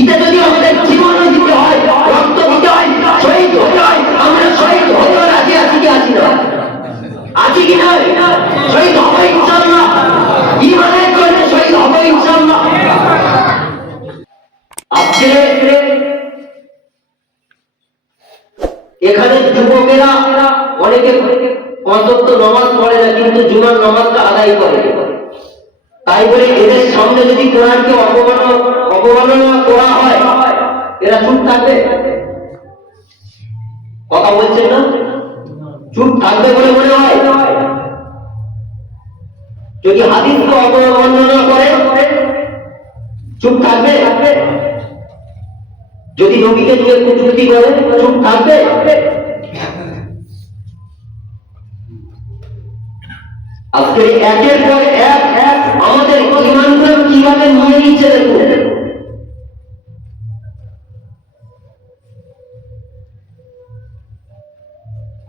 এটা যদি আমাদের জীবনে দিতে হয়, রক্ত দিতে হয়, শহীদ হতে হয়, আমরা শহীদ হতে রাজি আছি কি আছি না? আছি কি না? শহীদ হবো ইনশাআল্লাহ, ঈমানের কারণে শহীদ হবো ইনশাআল্লাহ। আজকে এখানে যুবকেরা অনেকে অন্তত নামাজ পড়ে না, কিন্তু জুমার নামাজটা আদায় করে। তাই বলে এদের সামনে যদি কোরআনকে অবমাননা করা হয়, এরা চুপ থাকবে? কথা বলছেন না? চুপ থাকবে বলে মনে হয়? যদি হাদিসকে অবমাননা করে চুপ থাকবে? যদি নবীকে নিয়ে কটূক্তি করে চুপ থাকবে? আজকে একের পর এক আমাদের ঈমানকে কিভাবে নিয়ে নিচ্ছে দেখুন।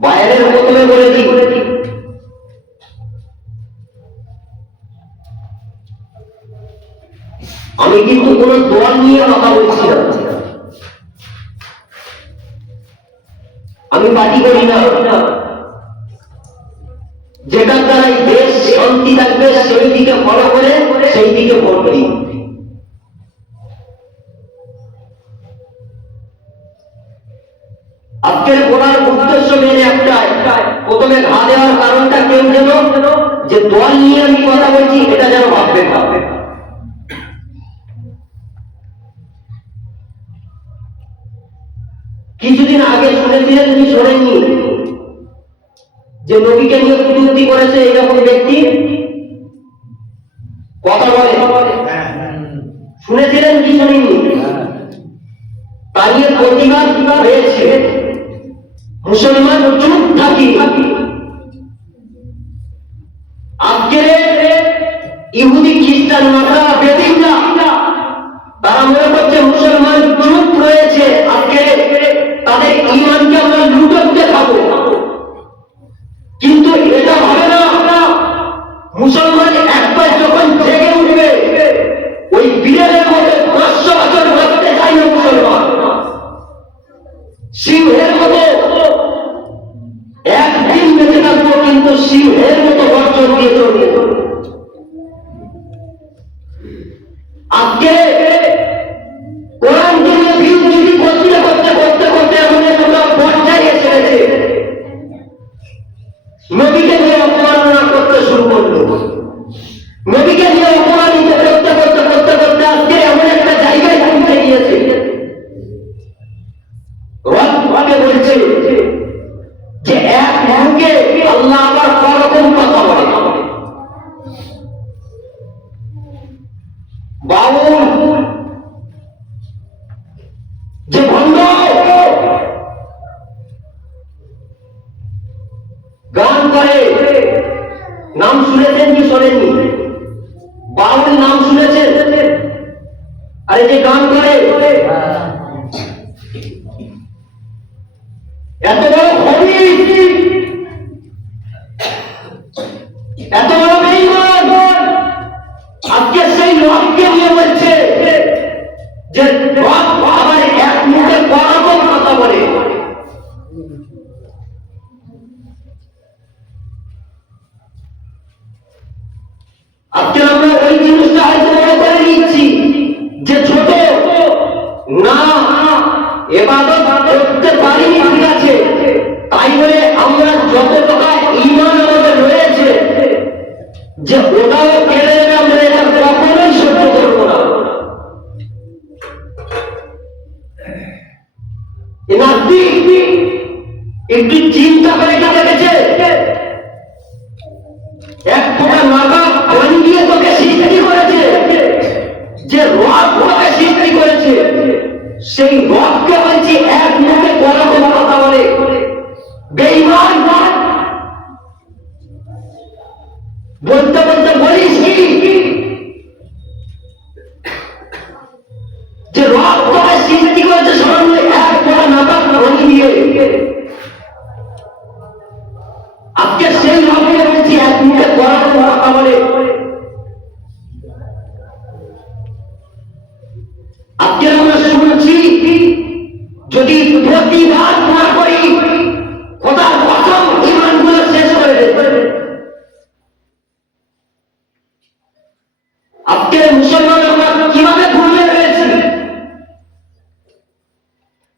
বাইরের প্রথমে বলে দিই, আমি কিন্তু কোন দল নিয়ে কথা বলছি না, আমি পার্টি করি না। যেটার দ্বারাই দেশ শান্তি থাকবে সেই দিকে ফলো করে সেই দিকে ভোট করি। আজকের বলার উদ্দেশ্য মেনে একটাই, প্রথমে ঘা দেওয়ার কারণটা কেউ যেন যে দল নিয়ে আমি কথা বলছি এটা যেন ভাববে না। কিছুদিন আগে শুনেছিলেন কি শোনেননি যে নবীকে নিয়ে কটূক্তি করেছে এরকম ব্যক্তি কথা বলে? শুনেছিলেন কি শোনেননি? তার নিয়ে প্রতিবাদ হয়েছে। মুসলমান চুপ থাকি। আজকে ইহুদি খ্রিস্টান মাথা বেদিনরা তারা মনে করছে মুসলমান চুপ রয়েছে, আজকে তাদের ঈমানকে আমরা লুটোতে খাবো। কিন্তু এটা হবে না। মুসলমান একবার যখন জেগে উঠবে ওই বিড়ালের মতো 500 বছর বাঁচতে চাই না মুসলমান। সিংহের মতো একদিন বেঁচে থাকবো, কিন্তু সিংহের মতো গর্জন দিয়ে চলবে। আজকে কোরআনকে নিয়ে বিরোধী করতে করতে করতে করতে আমাদের একটা পর্যায়ে এসে গেছে, নবীকে নিয়ে অপমাননা করতে শুরু করলো। নবীকে নিয়ে অপমানিত করতে করতে করতে করতে আজকে এমন একটা জায়গায় পৌঁছে গিয়েছে, রবকে বলছে যে এক মুখে আল্লাহ আবার করকম কথা বলে। বাউল যে ভণ্ড গান করে, নাম শুনেছেন কি শোনেননি? বাউল নাম শুনেছেন? আরে যে গান করে এত বড় খবির, এত বড় বেঈমান, আজকে সেই রবকে নিয়ে বলছে যে রব আবার এক মুখে বরাবর কথা বলে। আজকে আমরা ওই জিনিসটা হয়তো মনে করে নিচ্ছি যে ছোট না, ইবাদত করতে পারিনি ঠিক আছে, তাই বলে আমরা যত টাকা ঈমান আমাদের রয়েছে যে ওটাও কেড়ে নেবে, আমরা এটা কখনোই সহ্য করবো না। একটু চিন্তা করে কি দেখেছে? এক ফোঁটা নাগা পানি দিয়ে তোকে সৃষ্টি করেছে, যে রব তোকে সৃষ্টি করেছে সেই রবকে বলছি এক মুখে বড় বড় কথা বলে। বেঈমান বলতে বলতে বলিস কি যে রব তোকে সৃষ্টি করেছে সামান্য এক ফোঁটা নাগা পানি দিয়ে। আজকে সেই রবকে বলছি এক মুখে বড় বড় কথা বলে। আজকে আমরা বলছি, যদি প্রতিবাদ না করি খোদার কসম ঈমানগুলো শেষ করে দেবে। আজকে মুসলমান আমরা কিভাবে ঘুমিয়ে রয়েছি?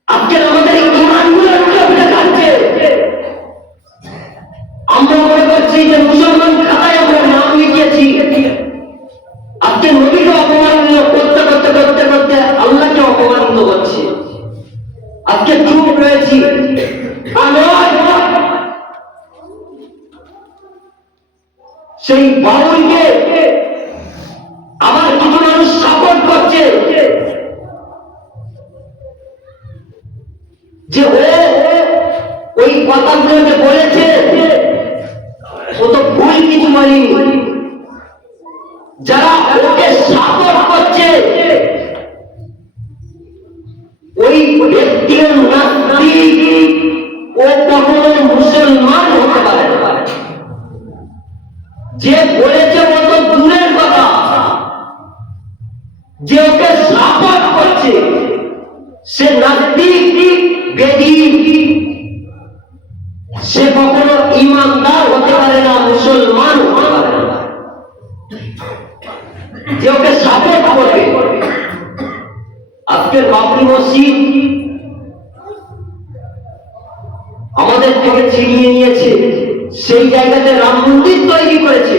আজকে আমাদের ঈমানগুলো উঠে উঠে যাচ্ছে। আমরা মনে করছি যে মুসলমান খাতায় আমরা নাম লিখেছি, আজকে নবীকে অপমানিত করতে করতে করতে করতে আল্লাহকে অপমানিত করছে। আজকে চুপ রয়েছি, সেই বাউলকে আবার কিছু মানুষ সাপোর্ট করছে যে ওই কথাগুলো যে বলেছে ও তো ভুল কিছু বলেনি। যারা ওকে সাপোর্ট করছে ওই ব্যক্তির নাস্তিক, ও কখনো মুসলমান হতে পারে না। যে বলেছে ও তো দূরের কথা, যে ওকে সাপোর্ট করছে সে নাস্তিক বেদী, সে কখনো ইমানদার হতে পারে না, মুসলমান হতে পারে না। যে ওকে সাপোর্ট করবে। আজকের বাবরি মসজিদ আমাদের থেকে ছিনিয়ে নিয়েছে, সেই জায়গাতে রাম মন্দির তৈরি করেছে।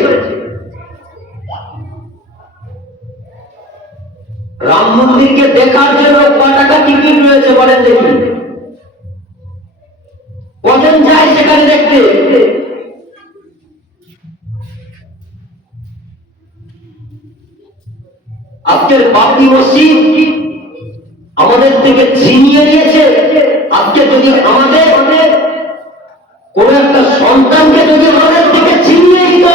রাম মন্দিরকে দেখার জন্য কত টাকা টিকিট রয়েছে বলেন দেখি? কজন যায় সেখানে দেখতে? আজকের বাবরি মসজিদ আমাদের থেকে ছিনিয়ে নিয়েছে। আজকে যদি আমাদের কোন একটা সন্তানকে যদি আমাদের থেকে ছিনিয়ে দিত,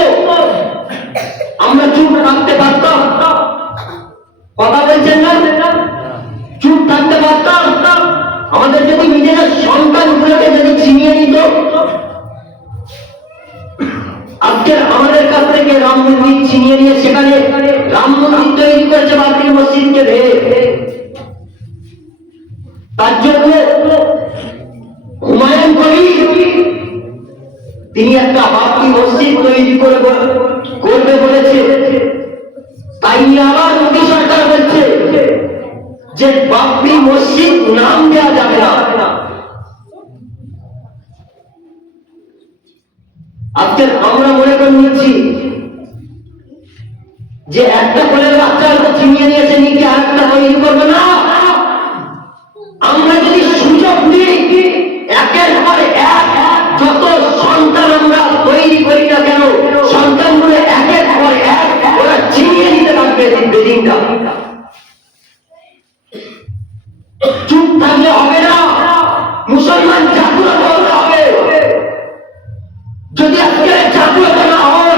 আমরা চুপ থাকতে পারতাম? কথা বলছেন না? চুপ থাকতে পারতাম? আমাদের যদি নিজেদের সন্তানগুলোকে যদি ছিনিয়ে নিত, আজকে আমাদের কাছ থেকে রাম মন্দির ছিনিয়ে নিয়ে সেখানে রাম মন্দির তৈরি করেছে বাবরি মসজিদকে ভেঙে। তার জন্য হুমায়ুন কবির তিনি একটা বাবরি মসজিদ তৈরি করবে বলেছে। তাই নিয়ে আবার মোদী সরকার বলছে যে বাবরি মসজিদ নাম দেওয়া যাবে না। আজকে আমরা মনে করে নিচ্ছি যে একটা কোলের বাচ্চাকে ছিনিয়ে নিয়েছে, নিকে আরেকটা তৈরি করবে না। আমরা যদি সুযোগ দিই, একের পর এক যত সন্তান আমরা তৈরি করি না কেন, সন্তানগুলো একের পর এক ওরা ছিনিয়ে নিতে পারবে বেদিনটা। চুপ থাকলে হবে না, মুসলমান জাগ্রত হতে হবে। যদি আজকে জাগ্রত না হয়,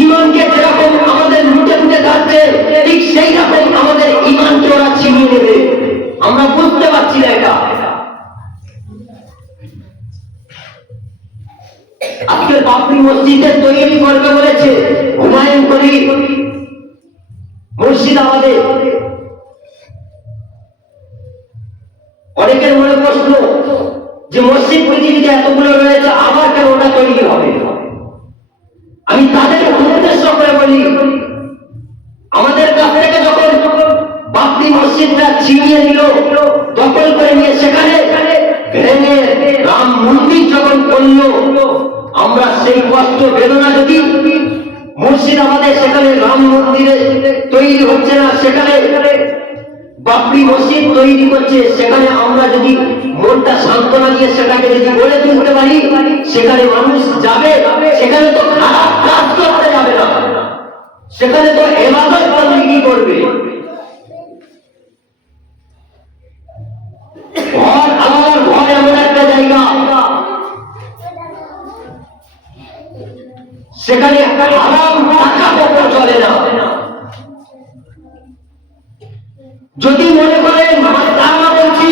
ঈমানকে যেরকম আমাদের লুটে লুটে যাচ্ছে, ঠিক সেই রকম আমাদের ঈমানকে ওরা ছিনিয়ে নেবে। আমরা বুঝতে পারছি না এটা। আজকের বাবরি মসজিদে তৈরি করবে বলেছে হুমায়ুন কবির মুর্শিদাবাদে। অনেকের মনে প্রশ্ন যে মসজিদ পৃথিবীতে এতগুলো রয়েছে, আবার কেন ওটা তৈরি হবে? আমি তাদের উদ্দেশ্য করে বলি, আমাদের কাছ থেকে যখন বাবরি মসজিদটা ছিনিয়ে নিল, দখল করে নিয়ে সেখানে ভেঙে রাম মন্দির যখন করলো, আমরা সেই কষ্ট বেদনা যদি মুর্শিদাবাদে সেখানে রাম মন্দিরে তৈরি হচ্ছে না, সেখানে বাবরি মসজিদ তৈরি করছে, সেখানে আমরা যদি মনটা সান্ত্বনা দিয়ে সেটাকে যদি গড়ে তুলতে পারি, সেখানে মানুষ যাবে। সেখানে তো খারাপ কাজ করতে যাবে না, সেখানে তো ইবাদত বন্দেগী করবে। ঘর আল্লাহর ঘর এমন একটা জায়গা, সেখানে হারাম টাকা পয়সা চলে না। যদি মনে করেন আমরা বলছি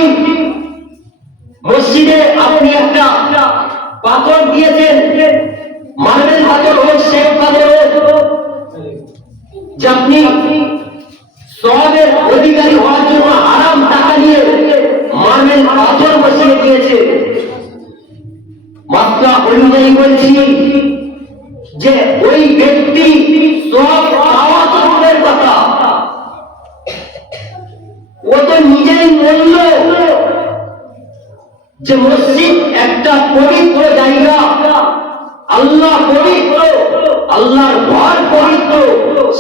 মসজিদে আপনি একটা পাথর দিয়েছেন, মার্বেল পাথর হোক, শ্বেত পাথর হোক, যে আপনি সওয়াবের অধিকারী হওয়ার জন্য হারাম টাকা নিয়ে অনুযায়ী বলছি যে ওই ব্যক্তি সব পাওয়া তো দূরের কথা, ও তো নিজেই বলল যে মসজিদ একটা পবিত্র জায়গা, আল্লাহ পবিত্র, আল্লাহর ঘর পবিত্র,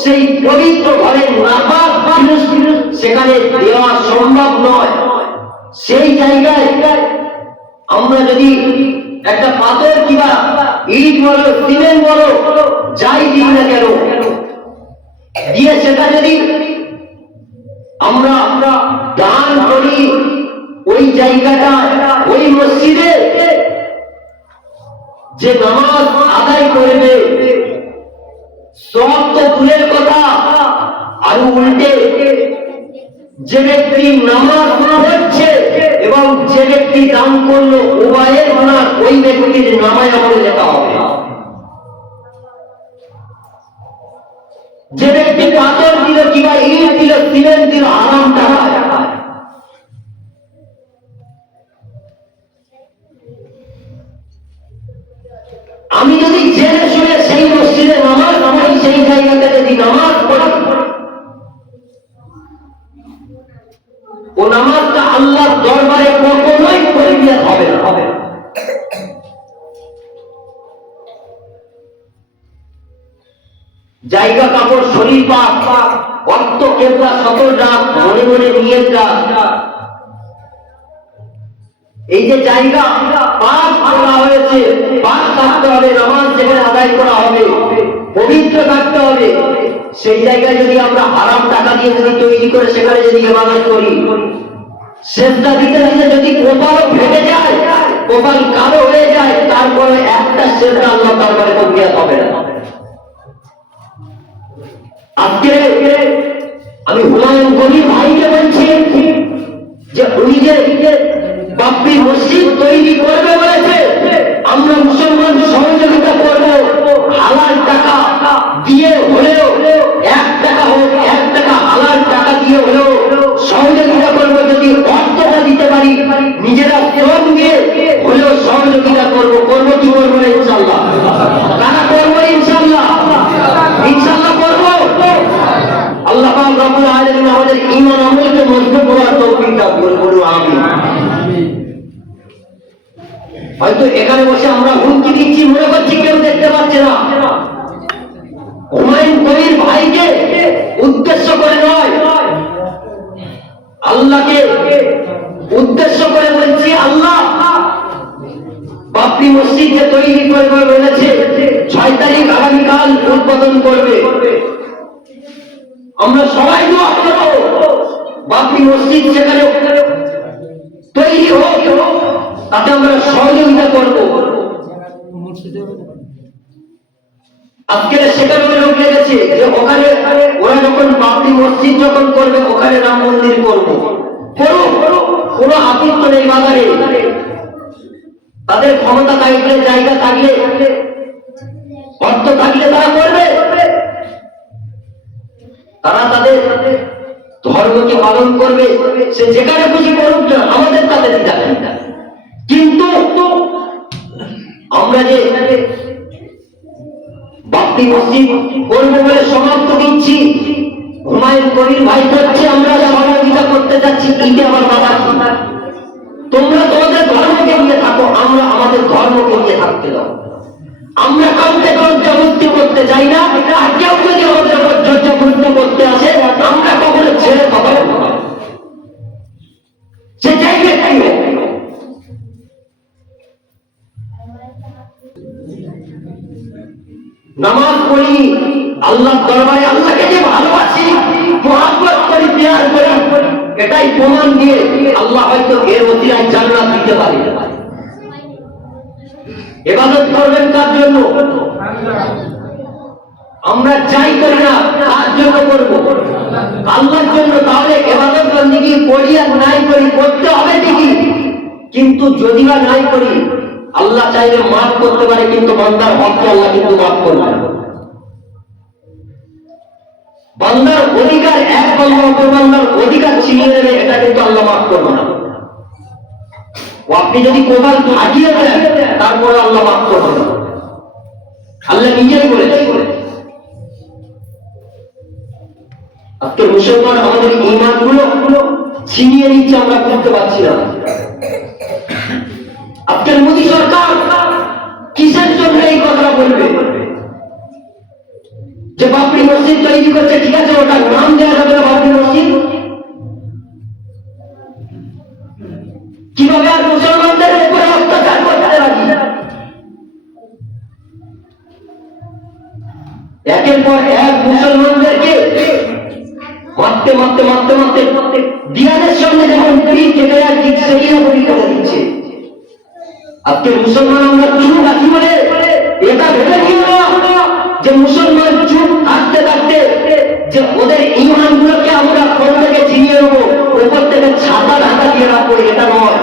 সেই পবিত্র ঘরের নাপাক জিনিস সেখানে দেওয়া সম্ভব নয়। সেই জায়গায় আমরা যদি একটা পাথর কিংবা ইট বলো, সিমেন্ট বলো, যাই দিই না কেন, দিয়ে সেটা যদি আমরা দান করি ওই জায়গাটা, ওই মসজিদে যে নামাজ আদায় করবে সব তো দূরের কথা, আর উল্টে যে ব্যক্তি নামাজ পড়ছে এবং যে ব্যক্তি দান করলো উভয়ের গুনাহ ওই ব্যক্তির নামায় আমলে লেখা হবে। যে ব্যক্তি পাথর দিল কিংবা ইট দিল, সিমেন্ট দিল হারাম টাকা, আমি যদি জেনে শুনে সেই মসজিদে নামাজ পড়ি, সেই জায়গাতে যদি নামাজ পড়ি, ও নামাজটা আল্লাহর দরবারে কখনোই কবুলিয়ত হবে না। জায়গা কাপড় শরীর পাক অর্থ কেবলা সতর রাখ, মনে মনে নিয়ে যা, এই যে জায়গা পাক করা হয়েছে, পাক থাকতে হবে, নামাজ যেখানে আদায় করা হবে পবিত্র থাকতে হবে। সেই জায়গায় যদি আমরা হারাম টাকা দিয়ে যদি তৈরি করে সেখানে যদি ইবাদত করি, সেজদা দিতে দিতে যদি কপালও ফেটে যায়, কপাল কালো হয়ে যায়, তারপরে একটা সেজদা আল্লাহ দরবারে কবুলিয়ত হবে না। আজকে আমি হুমায়ুন কবির ভাইকে বলছি যে উনি যে বাবরি মসজিদ তৈরি করবে বলেছে, আমরা মুসলমান সহযোগিতা করব, হালাল টাকা দিয়ে হলেও 1 টাকা হোক, 1 টাকা হালাল টাকা দিয়ে হলেও সহযোগিতা করবো। যদি অর্থটা দিতে পারি, নিজেরা শ্রম দিয়ে হলেও সহযোগিতা করবো। করবো কি করবো না? ইনশাল্লাহ টাকা করবো, ইনশাল্লাহ, ইনশাল্লাহ করবো। আল্লাহ পাক রব্বুল আলামিন আমাদের ঈমান আমলকে মজবুত করার তৌফিক দান করুন, বলুন আমিন। হয়তো এখানে বসে আমরা হুমকি দিচ্ছি, মনে করছি কেউ দেখতে পাচ্ছে না। হুমায়ুন কবির ভাইকে উদ্দেশ্য করে নয়, আল্লাহকে উদ্দেশ্য করে বলছি, আল্লাহ বাবরি মসজিদ যে তৈরি করবে বলেছে 6 তারিখ আগামীকাল উদ্বোধন করবে, আমরা সবাই দোয়া করব বাবরি মসজিদ সেখানে তৈরি হোক, তাতে আমরা সহযোগিতা করব। আজকে সেখানে লোক লেগেছে যে ওখানে ওরা যখন বাবরি মসজিদ যখন করবে ওখানে রাম মন্দির করবো, কোনো আপত্তি তো নেই বাজারে, তাদের ক্ষমতা থাকলে, জায়গা থাকলে, অর্থ থাকলে তারা করবে, তারা তাদের ধর্মকে পালন করবে, সে যেখানে খুশি করুক না, আমাদের তাদের জানেন না। কিন্তু আমরা যে বাবরি মসজিদ করবো বলে সমাপ্ত দিচ্ছি, হুমায়ুন কবির ভাই করছে, আমরা সহযোগিতা করতে যাচ্ছি, ইটে আমার বাবা, তোমরা তোমাদের ধর্মকে নিয়ে থাকো, আমরা আমাদের ধর্মকে নিয়ে থাকতে দাও। আমরা কাউকে জবরদস্তি করতে চাই না, আর কেউ যদি আমাদের জবরদস্তি করতে আসে আমরা কখনো ছেড়ে কথা বলবো না, সে চাইবে চাইবে। নামাজ পড়ি আল্লাহ দরবারে, আল্লাহকে যে ভালোবাসি, মহব্বত করি, প্যার করি, এটাই প্রমাণ দিয়ে আল্লাহ হয়তো এর ওসিলায় জান্নাত দিতে পারে। ইবাদত করবেন কার জন্য? আমরা যাই করি না কার জন্য করব? আল্লাহর জন্য। তাহলে ইবাদত বন্দেগী করি আর নাই করি, করতে হবে ঠিকই, কিন্তু যদি বা নাই করি আল্লাহ চাইলে মাফ করতে পারে, কিন্তু বান্দার হককে আল্লাহ কিন্তু মাফ করবে না। বান্দার অধিকার এক বান্দা অপর বান্দার অধিকার ছিনিয়ে নেবে, এটা কিন্তু আল্লাহ মাফ করবে না। ও আপনি যদি কোদাল ফাটিয়ে দেন তারপরে আল্লাহ মাফ করবেন না। আল্লাহ নিজেই বলেছে। আজকে মুসলমান আমাদের ঈমান গুলো ছিনিয়ে নিচ্ছে, আমরা বুঝতে পারছি না। আজকের মোদী সরকার কিসের জন্য এই কথা বলবে যে বাবরি মসজিদ তৈরি করছে, ঠিক আছে ওটার নাম দেওয়া যাবে না বাবরি মসজিদ? কিভাবে আর মুসলমানদের উপরে অত্যাচার করতে রাজি? একের পর এক মুসলমানদেরকে মারতে মারতে মারতে মারতে দিয়ানের সঙ্গে যখন পিঠ কেটে যায় ঠিক সেই রকমই করে দিচ্ছে। আজকে মুসলমান আমরা চুপ আছি বলে এটা ভেবে নিও না যে মুসলমান চুপ থাকতে থাকতে যে ওদের ঈমান গুলোকে আমরা কোন থেকে ছিনিয়ে নেবো, ওপর থেকে ছাতা ঢাকা দিয়ে রাখবো, এটা নয়।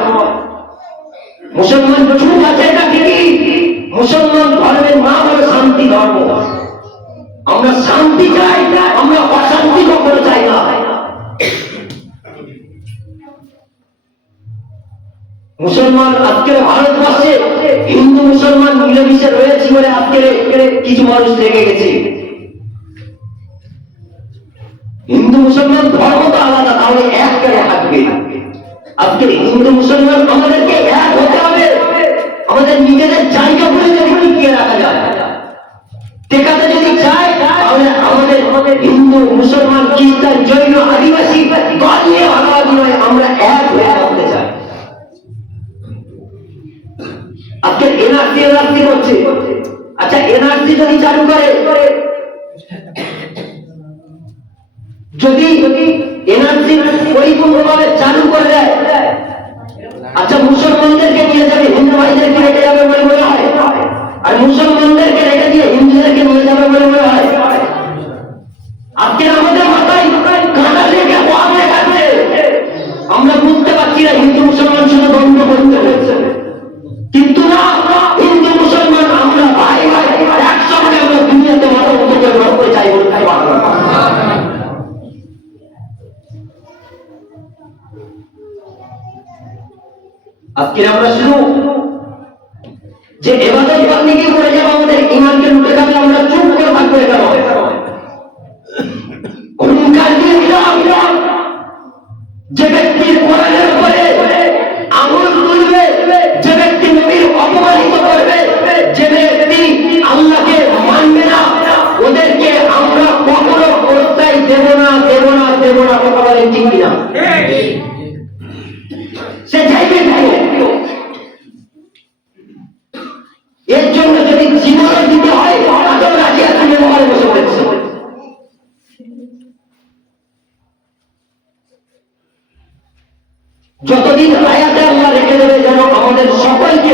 মুসলমান চুপ আছে এটা ঠিকই, মুসলমান ধর্মের নাম হলো শান্তি ধর্ম। আমরা শান্তি চাই, আমরা অশান্তি কখনো চাই না। মুসলমান আজকের ভারতবর্ষে হিন্দু মুসলমান মিলেমিশে রয়েছে বলে আজকের কিছু মানুষ লেগে গেছে। হিন্দু মুসলমান ধর্ম তো আলাদা, তাহলে এক কেন থাকবে? আজকের হিন্দু মুসলমান আমাদেরকে এক হতে হবে, আমাদের নিজেদের জায়গা বলে যদি টিকিয়ে রাখা যায়। টেকাতে যদি চাই তাহলে আমাদের হিন্দু মুসলমান খ্রিস্টান জৈন আদিবাসী গলিয়ে ভাগাভাগি নয়, আমরা এক হয়ে থাকতে চাই। আজকে এনআরসি করছে, আচ্ছা এনআরসি যদি চালু করে, যদি এনআরসি পরিপূর্ণভাবে চালু করে দেয়, আচ্ছা মুসলমানদেরকে নিয়ে যাবে, হিন্দু ভাইদেরকে রেখে যাবে বলে মনে হয়? আর মুসলমানদেরকে রেখে দিয়ে হিন্দুদেরকে নিয়ে যাবে বলে মনে হয়? আজকে আমাদের মাথায় কাঁটা লেগে ওয়ালে গেছে, আমরা বুঝতে পারছি না হিন্দু মুসলমান শুধু দ্বন্দ্ব করতে হয়েছে, কিন্তু না, হিন্দু মুসলমান আমরা ভাই ভাই একসঙ্গে আমরা দুনিয়াতে মাথা উঁচু করে লড়তে চাই বলে তাই বাংলা। আজকে আমরা শুধু যে এবাদত বান্দিগি করে যাবো, আমাদের ঈমানকে লুটে যাবে, আমরা চুপ করে থাকবো, এটা নয়। হুঙ্কার দিয়ে দিলাম, যে ব্যক্তি কোরআনের উপরে আঙুল তুলবে, যে ব্যক্তি নবীর অপমানিত করবে, যে ব্যক্তি আল্লাহকে মানবে না, ওদেরকে আমরা কখনো প্রশ্রয় দেব না, দেব না, দেব না। কথা বলেন ঠিক কিনা? সে চাইবে এর জন্য যদি জীবন দিতে হয়, তাহলে রাজি আছি, ব্যবহারে বসে পড়েছে। যতদিন হায়াতে আল্লাহ রেখে দেবে, যেন আমাদের সকলকে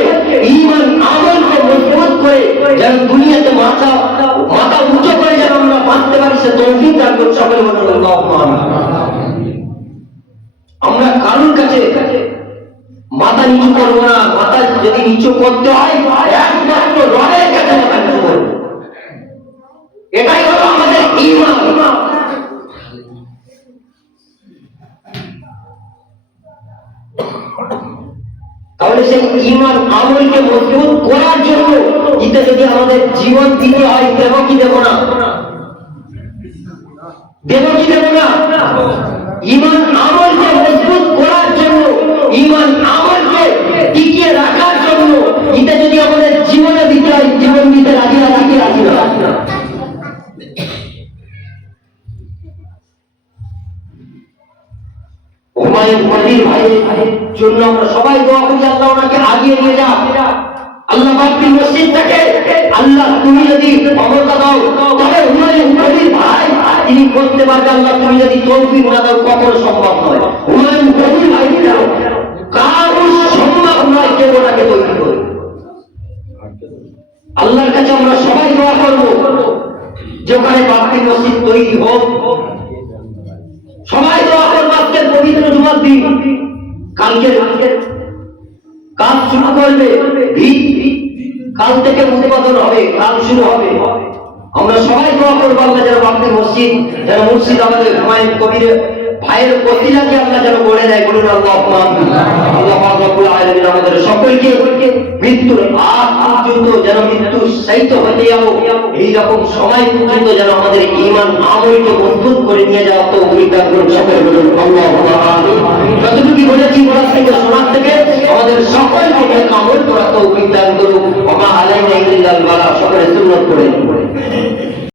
ঈমান আমলকে মজবুত করে যেন দুনিয়াতে মাথা উঁচু করে যেন আমরা বাঁচতে পারি, সে তৌফিক দান করুন। সকলে বলুন আল্লাহুম্মা আমিন। আমরা কারোর কাছে মাথা নিচু করবো না, মাথা যদি নিচু করতে হয় একমাত্র রবের কাছে মাথা নিচু করবো, এটাই হলো আমাদের ঈমান। তাহলে সেই ঈমান আমলকে মজবুত করার জন্য এতে যদি আমাদের জীবন দিতে হয়, দেব কি দেব না? দেব কি দেব না? ঈমান আমলকে মজবুত করার জন্য, ঈমান আমলকে টিকিয়ে রাখার জন্য এতে যদি আমাদের জীবনে দিতে হয়, জীবন দিতে রাজি না। হুমায়ুন কবির ভাইয়ের জন্য আমরা সবাই দোয়া করি, আল্লাহ ওনাকে আগিয়ে নিয়ে যা। আল্লাহ বাবরি মসজিদটাকে আল্লাহ তুমি যদি ক্ষমতা দাও, তবে হুমায়ুন কবির ভাই তিনি করতে পারবে। আল্লাহ তুমি যদি তৌফিক না দাও, কখনো সম্ভব নয়। হুমায়ুন কবির ভাই কারোর সম্ভব নয় কেউ ওনাকে তৈরি করে। আল্লাহর কাছে আমরা সবাই দোয়া করবো যে ওখানে বাবরি মসজিদ তৈরি হোক। সবাই দোয়া করবো আজকের পবিত্র জুমার দিন, কালকে কাজ শুরু করবে, কাল থেকে উদ্বোধন হবে, কাজ শুরু হবে। আমরা সবাই দোয়া করবো আল্লাহ যেন বাবরি মসজিদ, যেন মুর্শিদাবাদের হুমায়ুন কবির ভাইয়ের ওসিলাকে আল্লাহ যেন বলে দেয়, বলুন আল্লাহুম্মা আমিন। আল্লাহ পাক রব্বুল আলামিন আমাদের সকলকে মৃত্যুর আগ পর্যন্ত যেন মৃত্যু সাহিত্য হতে যাও এইরকম সময় পর্যন্ত যেন আমাদের ঈমান আমলকে মজবুত করে নিয়ে যাওয়া তৌফিক দান করুন। সকলে বলুন আল্লাহুম্মা আমিন। যতটুকু বলেছি বলার থেকে শোনার থেকে আমাদের সকল